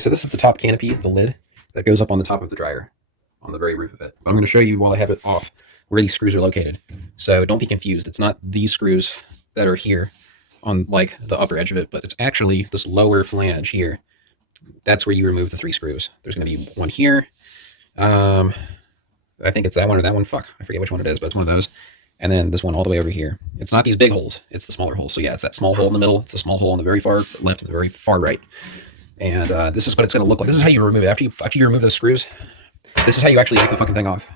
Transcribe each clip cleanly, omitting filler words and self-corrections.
So this is the top canopy, the lid that goes up on the top of the dryer, on the very roof of it. But I'm going to show you while I have it off where these screws are located. So don't be confused. It's not these screws that are here on like the upper edge of it, but it's actually this lower flange here. That's where you remove the 3 screws. There's going to be one here. I think it's that one or that one. Fuck, I forget which one it is, but it's one of those. And then this one all the way over here. It's not these big holes. It's the smaller holes. So yeah, it's that small hole in the middle. It's a small hole on the very far left and the very far right. And this is what it's going to look like. This is how you remove it. After you remove those screws, this is how you actually take the fucking thing off.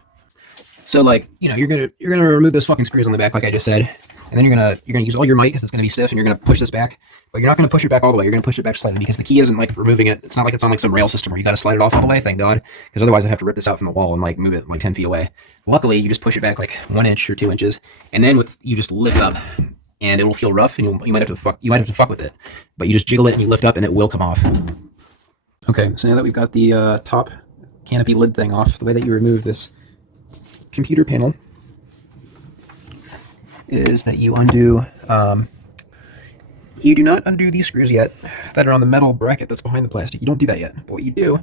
So like, you know, you're gonna remove those fucking screws on the back, like I just said, and then you're gonna use all your might because it's gonna be stiff, and you're gonna push this back. But you're not gonna push it back all the way. You're gonna push it back slightly because the key isn't like removing it. It's not like it's on like some rail system where you gotta slide it off all the way. Thank God, because otherwise I'd have to rip this out from the wall and like move it like 10 feet away. Luckily, you just push it back like 1 inch or 2 inches, and then you just lift up, and it will feel rough, and you might have to fuck with it. But you just jiggle it and you lift up, and it will come off. Okay, so now that we've got the top canopy lid thing off, the way that you remove this computer panel is that you undo, you do not undo these screws yet that are on the metal bracket that's behind the plastic. You don't do that yet. But what you do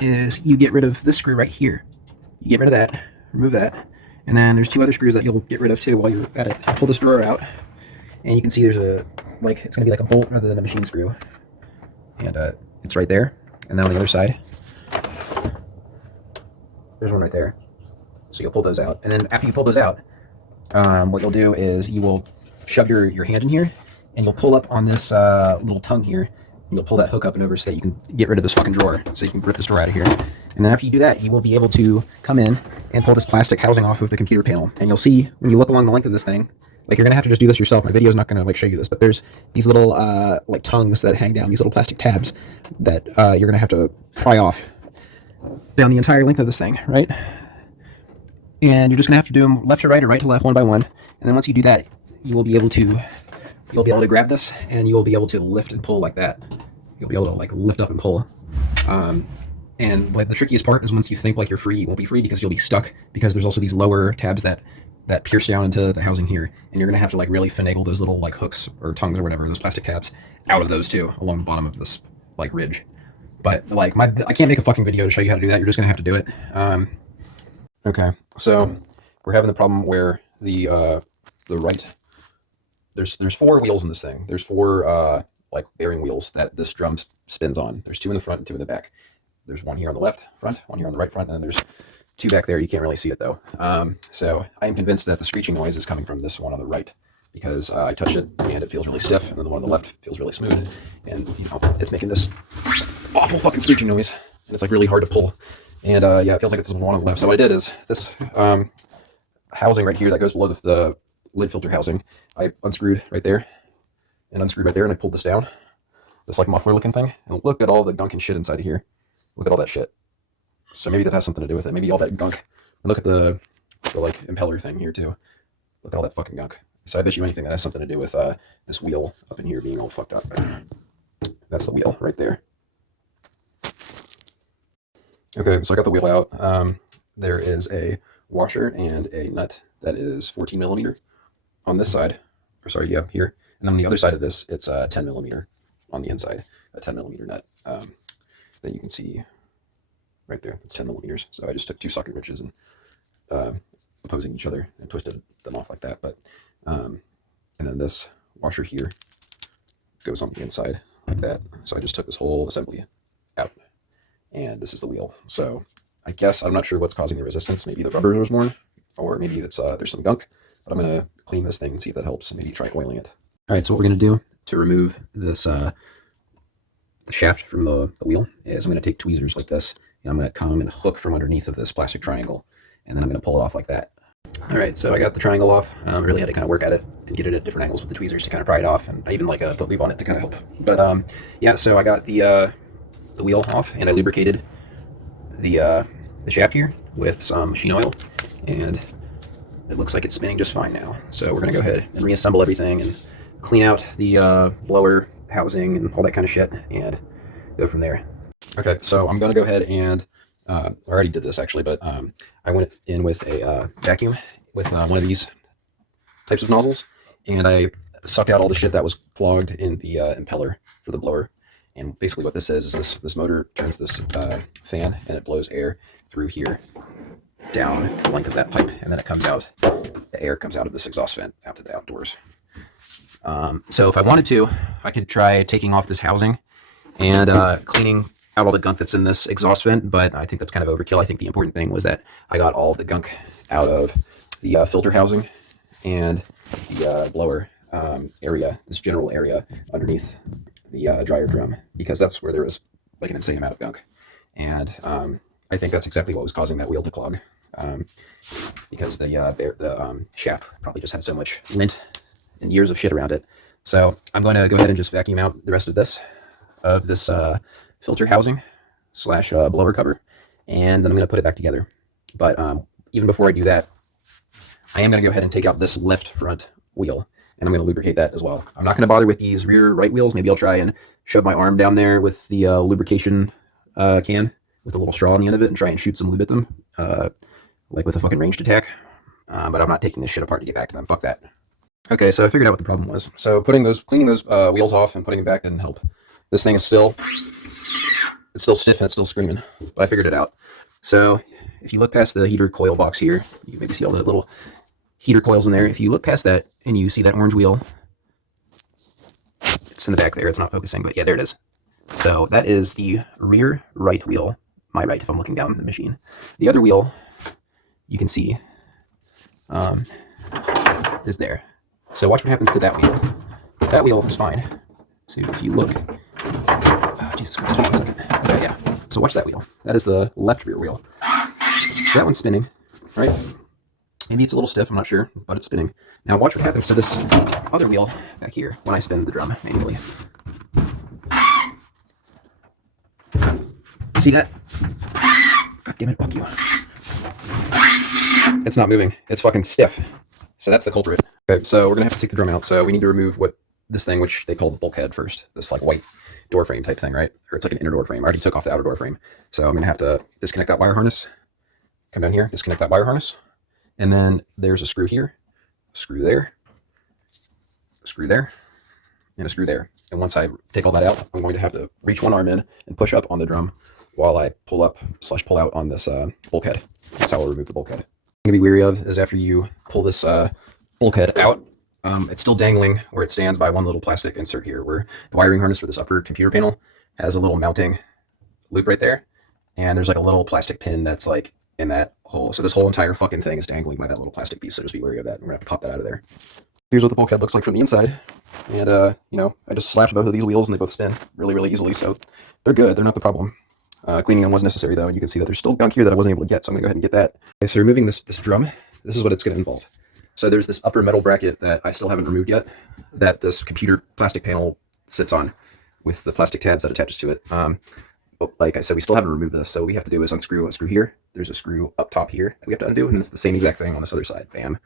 is you get rid of this screw right here. You get rid of that, remove that, and then there's 2 other screws that you'll get rid of too while you're at it. Pull this drawer out, and you can see there's it's gonna be like a bolt rather than a machine screw, and it's right there. And then on the other side, there's one right there. So you'll pull those out. And then after you pull those out, what you'll do is you will shove your hand in here, and you'll pull up on this little tongue here, and you'll pull that hook up and over so that you can get rid of this fucking drawer, so you can rip this drawer out of here. And then after you do that, you will be able to come in and pull this plastic housing off of the computer panel. And you'll see, when you look along the length of this thing, like you're gonna have to just do this yourself. My video is not gonna like show you this, but there's these little like tongues that hang down, these little plastic tabs that you're gonna have to pry off down the entire length of this thing, right? And you're just gonna have to do them left to right or right to left, one by one. And then once you do that, you'll be able to grab this, and you will be able to lift and pull like that. You'll be able to like lift up and pull. And like the trickiest part is once you think like you're free, you won't be free because you'll be stuck, because there's also these lower tabs that pierce down into the housing here, and you're gonna have to like really finagle those little like hooks or tongues or whatever, those plastic tabs, out of those too, along the bottom of this like ridge. But like I can't make a fucking video to show you how to do that. You're just gonna have to do it. Okay, so we're having the problem where the right, there's 4 wheels in this thing. There's 4 like bearing wheels that this drum spins on. There's 2 in the front and 2 in the back. There's 1 here on the left front, 1 here on the right front, and then there's 2 back there. You can't really see it though. So I am convinced that the screeching noise is coming from this one on the right, because I touched it and it feels really stiff, and then the one on the left feels really smooth, and you know, it's making this awful fucking screeching noise, and it's like really hard to pull. And yeah, it feels like it's the one on the left. So what I did is this housing right here that goes below the lid filter housing, I unscrewed right there and unscrewed right there, and I pulled this down, this like muffler looking thing, and look at all the gunk and shit inside of here. Look at all that shit. So maybe that has something to do with it. Maybe all that gunk. And look at the like impeller thing here too. Look at all that fucking gunk. So I bet you anything that has something to do with this wheel up in here being all fucked up. That's the wheel right there. Okay, so I got the wheel out. There is a washer and a nut that is 14 millimeter on this side. Or sorry, yeah, here. And then on the other side of this, it's 10 millimeter on the inside, a 10 millimeter nut. That you can see right there. It's 10 millimeters. So I just took 2 socket wrenches and opposing each other and twisted them off like that. But and then this washer here goes on the inside like that. So I just took this whole assembly out, and this is the wheel. So I guess I'm not sure what's causing the resistance. Maybe the rubber was worn, or maybe it's there's some gunk. But I'm gonna clean this thing and see if that helps, and maybe try oiling it. All right. So what we're gonna do to remove this the shaft from the wheel is I'm going to take tweezers like this, and I'm going to come and hook from underneath of this plastic triangle, and then I'm going to pull it off like that. All right, so I got the triangle off. Really had to kind of work at it and get it at different angles with the tweezers to kind of pry it off, and I even like a foot leaf on it to kind of help. But yeah, so I got the wheel off, and I lubricated the shaft here with some machine oil, and it looks like it's spinning just fine now. So we're going to go ahead and reassemble everything and clean out the blower housing and all that kind of shit, and go from there. Okay, so I'm gonna go ahead and I already did this actually, but I went in with a vacuum with one of these types of nozzles, and I sucked out all the shit that was clogged in the impeller for the blower, And basically what this is this motor turns this fan, and it blows air through here down the length of that pipe, and then it comes out, the air comes out of this exhaust vent out to the outdoors. So if I wanted to, I could try taking off this housing and cleaning out all the gunk that's in this exhaust vent, but I think that's kind of overkill. I think the important thing was that I got all the gunk out of the filter housing and the blower area, this general area underneath the dryer drum, because that's where there was like an insane amount of gunk. And I think that's exactly what was causing that wheel to clog, because the shaft probably just had so much lint and years of shit around it. So I'm going to go ahead and just vacuum out the rest of this filter housing slash blower cover, and then I'm going to put it back together. But even before I do that, I am going to go ahead and take out this left front wheel, and I'm going to lubricate that as well. I'm not going to bother with these rear right wheels. Maybe I'll try and shove my arm down there with the lubrication can with a little straw on the end of it and try and shoot some lube at them, like with a fucking ranged attack. But I'm not taking this shit apart to get back to them. Fuck that. Okay, so I figured out what the problem was. So cleaning those wheels off and putting them back didn't help. This thing is still stiff and it's still screaming, but I figured it out. So if you look past the heater coil box here, you can maybe see all the little heater coils in there. If you look past that and you see that orange wheel, it's in the back there. It's not focusing, but yeah, there it is. So that is the rear right wheel, my right if I'm looking down the machine. The other wheel, you can see, is there. So watch what happens to that wheel. That wheel is fine. So if you look, oh, Jesus Christ, hold on a second. Okay, yeah. So watch that wheel. That is the left rear wheel. So that one's spinning, right? Maybe it's a little stiff, I'm not sure, but it's spinning. Now watch what happens to this other wheel back here when I spin the drum manually. See that? God damn it, fuck you. It's not moving. It's fucking stiff. So that's the culprit. Okay, so we're gonna have to take the drum out. So we need to remove this thing, which they call the bulkhead first. This like white door frame type thing, right? Or it's like an inner door frame. I already took off the outer door frame. So I'm gonna have to disconnect that wire harness. Come down here, disconnect that wire harness. And then there's a screw here, screw there, screw there, and a screw there. And once I take all that out, I'm going to have to reach one arm in and push up on the drum while I pull up / pull out on this bulkhead. That's how I'll remove the bulkhead. I'm gonna be wary of is after you pull this bulkhead out, it's still dangling where it stands by one little plastic insert here, where the wiring harness for this upper computer panel has a little mounting loop right there, and there's like a little plastic pin that's like in that hole. So this whole entire fucking thing is dangling by that little plastic piece, so just be wary of that. We're gonna have to pop that out of there. Here's what the bulkhead looks like from the inside, and you know, I just slapped both of these wheels and they both spin really easily, so they're good. They're not the problem. Cleaning them was necessary though, and you can see that there's still gunk here that I wasn't able to get, so I'm gonna go ahead and get that. Okay, so removing this drum, this is what it's gonna involve. So there's this upper metal bracket that I still haven't removed yet, that this computer plastic panel sits on with the plastic tabs that attaches to it. But like I said, we still haven't removed this, so what we have to do is unscrew a screw here. There's a screw up top here that we have to undo, and it's the same exact thing on this other side. Bam,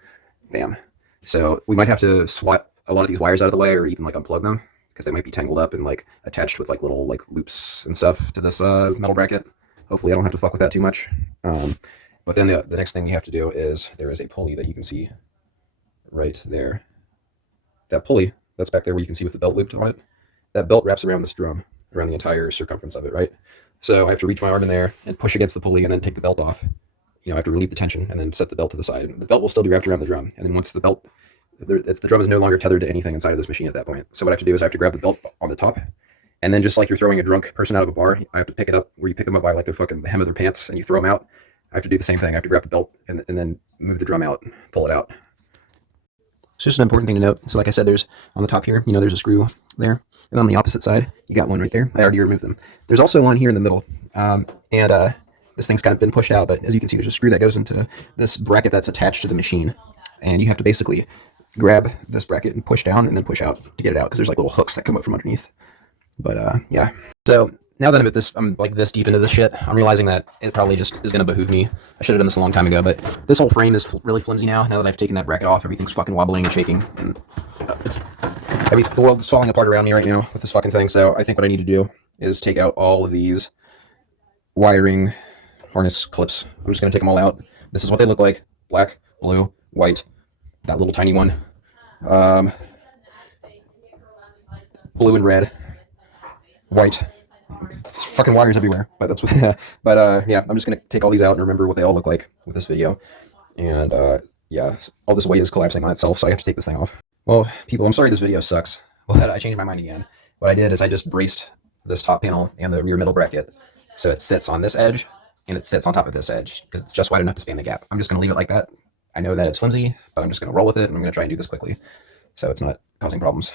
bam. So we might have to swat a lot of these wires out of the way, or even like unplug them, because they might be tangled up and like attached with like little like loops and stuff to this metal bracket. Hopefully I don't have to fuck with that too much. But then the next thing we have to do is there is a pulley that you can see right there. That pulley that's back there where you can see with the belt looped on it, that belt wraps around this drum, around the entire circumference of it, right? So I have to reach my arm in there and push against the pulley and then take the belt off. You know, I have to relieve the tension and then set the belt to the side. The belt will still be wrapped around the drum. And then once the drum is no longer tethered to anything inside of this machine at that point. So what I have to do is I have to grab the belt on the top, and then just like you're throwing a drunk person out of a bar, I have to pick it up where you pick them up by like the fucking hem of their pants and you throw them out. I have to do the same thing. I have to grab the belt and then move the drum out, pull it out. It's just an important thing to note. So like I said, there's on the top here, you know, there's a screw there. And on the opposite side, you got one right there. I already removed them. There's also one here in the middle. This thing's kind of been pushed out, but as you can see, there's a screw that goes into this bracket that's attached to the machine. And you have to basically grab this bracket and push down and then push out to get it out, because there's like little hooks that come up from underneath. But yeah. So now that I'm like this deep into this shit, I'm realizing that it probably just is going to behoove me. I should have done this a long time ago, but this whole frame is really flimsy now. Now that I've taken that bracket off, everything's fucking wobbling and shaking, and the world's falling apart around me right now with this fucking thing. So I think what I need to do is take out all of these wiring harness clips. I'm just going to take them all out. This is what they look like: black, blue, white, that little tiny one, blue and red, white. It's fucking wires everywhere, but that's what. But yeah, I'm just gonna take all these out and remember what they all look like with this video. And yeah, all this weight is collapsing on itself, so I have to take this thing off. Well, people, I'm sorry this video sucks. Well, I changed my mind again. What I did is I just braced this top panel and the rear middle bracket so it sits on this edge and it sits on top of this edge because it's just wide enough to span the gap. I'm just gonna leave it like that. I know that it's flimsy, but I'm just gonna roll with it and I'm gonna try and do this quickly so it's not causing problems.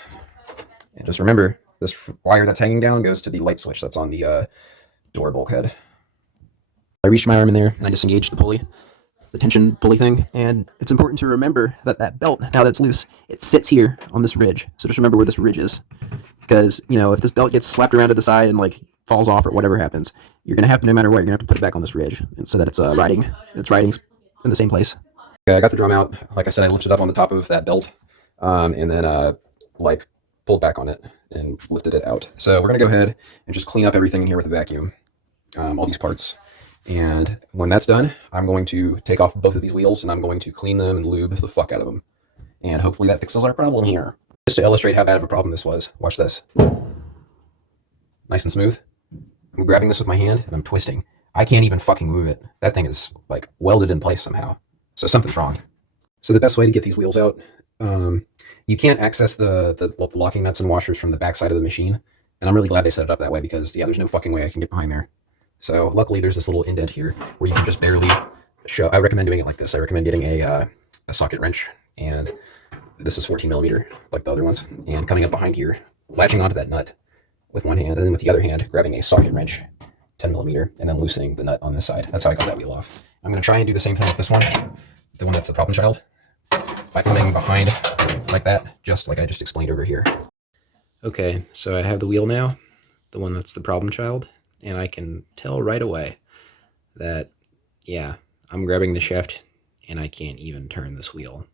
And just remember, this wire that's hanging down goes to the light switch that's on the door bulkhead. I reached my arm in there and I disengaged the pulley, the tension pulley thing, and it's important to remember that that belt, now that it's loose, it sits here on this ridge. So just remember where this ridge is, because you know if this belt gets slapped around to the side and like falls off or whatever happens, you're gonna have to, no matter what, you're gonna have to put it back on this ridge, and so that it's riding in the same place. Okay, I got the drum out. Like I said, I lifted up on the top of that belt, and then like pulled back on it and lifted it out. So we're gonna go ahead and just clean up everything in here with a vacuum, all these parts. And when that's done, I'm going to take off both of these wheels and I'm going to clean them and lube the fuck out of them. And hopefully that fixes our problem here. Just to illustrate how bad of a problem this was, watch this. Nice and smooth. I'm grabbing this with my hand and I'm twisting. I can't even fucking move it. That thing is like welded in place somehow. So something's wrong. So the best way to get these wheels out, you can't access the locking nuts and washers from the back side of the machine. And I'm really glad they set it up that way because yeah, there's no fucking way I can get behind there. So luckily there's this little indent here where you can just barely show. I recommend doing it like this. I recommend getting a socket wrench, and this is 14 millimeter like the other ones, and coming up behind here, latching onto that nut with one hand, and then with the other hand grabbing a socket wrench, 10 millimeter, and then loosening the nut on this side. That's how I got that wheel off. I'm going to try and do the same thing with this one, the one that's the problem child, by coming behind like that, just like I just explained over here. Okay, so I have the wheel now, the one that's the problem child. And I can tell right away that, yeah, I'm grabbing the shaft and I can't even turn this wheel.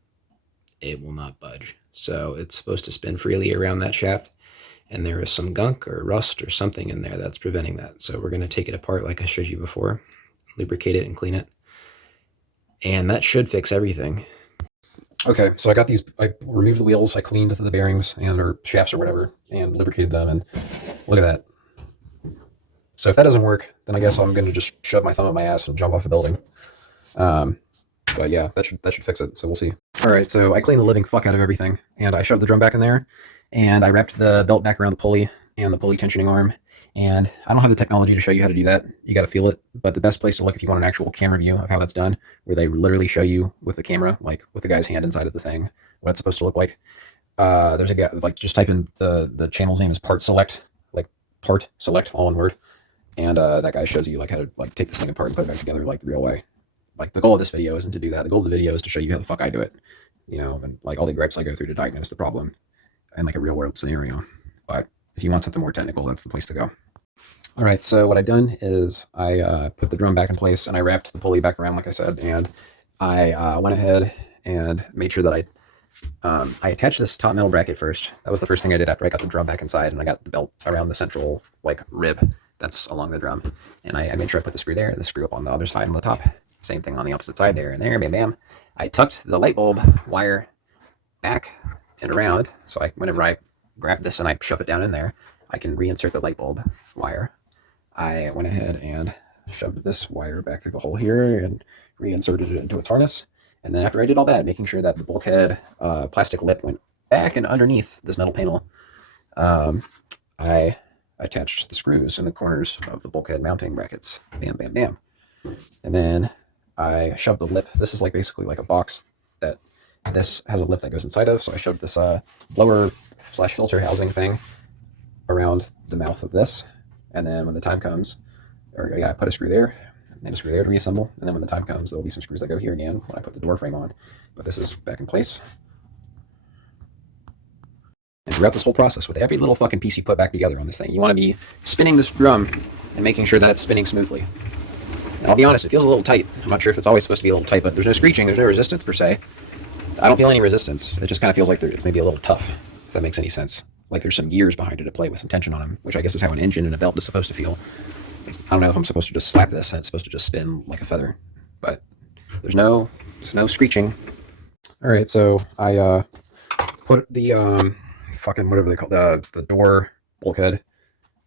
It will not budge. So it's supposed to spin freely around that shaft, and there is some gunk or rust or something in there that's preventing that. So we're going to take it apart like I showed you before, lubricate it and clean it. And that should fix everything. Okay, so I got these, I removed the wheels, I cleaned the bearings and or shafts or whatever, and lubricated them, and look at that. So if that doesn't work, then I guess I'm going to just shove my thumb up my ass and jump off a building. But yeah, that should fix it. So we'll see. All right, so I cleaned the living fuck out of everything, and I shoved the drum back in there, and I wrapped the belt back around the pulley and the pulley tensioning arm. And I don't have the technology to show you how to do that. You got to feel it. But the best place to look if you want an actual camera view of how that's done, where they literally show you with the camera, like with the guy's hand inside of the thing, what it's supposed to look like. There's a guy, like just type in the channel's name is part select, like part select, all one word. And that guy shows you like how to like take this thing apart and put it back together like the real way. Like the goal of this video isn't to do that. The goal of the video is to show you how the fuck I do it, you know, and like all the gripes I go through to diagnose the problem in like a real world scenario. But if you want something more technical, that's the place to go. All right, so what I've done is I put the drum back in place and I wrapped the pulley back around, like I said, and I went ahead and made sure that I attached this top metal bracket first. That was the first thing I did after I got the drum back inside, and I got the belt around the central like rib that's along the drum. And I made sure I put the screw there, the screw up on the other side on the top. Same thing on the opposite side there and there, bam, bam. I tucked the light bulb wire back and around, so whenever I grab this and I shove it down in there, I can reinsert the light bulb wire. I went ahead and shoved this wire back through the hole here and reinserted it into its harness. And then after I did all that, making sure that the bulkhead plastic lip went back and underneath this metal panel, I attached the screws in the corners of the bulkhead mounting brackets. Bam, bam, bam. And then I shoved the lip. This is like basically like a box that this has a lip that goes inside of. So I shoved this blower / filter housing thing around the mouth of this. And then when the time comes, I put a screw there and a screw there to reassemble. And then when the time comes, there'll be some screws that go here again when I put the door frame on. But this is back in place. And throughout this whole process, with every little fucking piece you put back together on this thing, you want to be spinning this drum and making sure that it's spinning smoothly. And I'll be honest, it feels a little tight. I'm not sure if it's always supposed to be a little tight, but there's no screeching, there's no resistance per se. I don't feel any resistance. It just kind of feels like it's maybe a little tough, if that makes any sense. Like there's some gears behind it to play with some tension on them, which I guess is how an engine and a belt is supposed to feel. I don't know if I'm supposed to just slap this and it's supposed to just spin like a feather, but there's no screeching. All right, so I put the fucking whatever they call the door bulkhead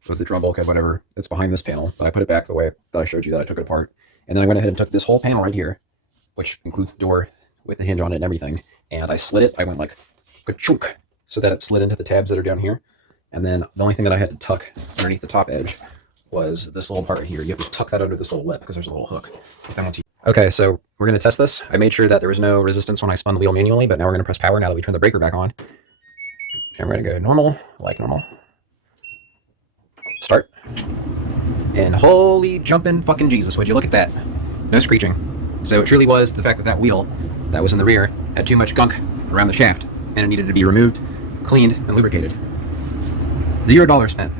with the drum bulkhead, whatever, that's behind this panel. But I put it back the way that I showed you that I took it apart. And then I went ahead and took this whole panel right here, which includes the door with the hinge on it and everything. And I slid it. I went like a chunk so that it slid into the tabs that are down here. And then the only thing that I had to tuck underneath the top edge was this little part right here. You have to tuck that under this little lip because there's a little hook. Okay, so we're going to test this. I made sure that there was no resistance when I spun the wheel manually, but now we're going to press power now that we turn the breaker back on. And we're going to go normal, like normal. Start. And holy jumping fucking Jesus, would you look at that? No screeching. So it truly was the fact that that wheel that was in the rear had too much gunk around the shaft, and it needed to be removed, cleaned, and lubricated. $0 spent.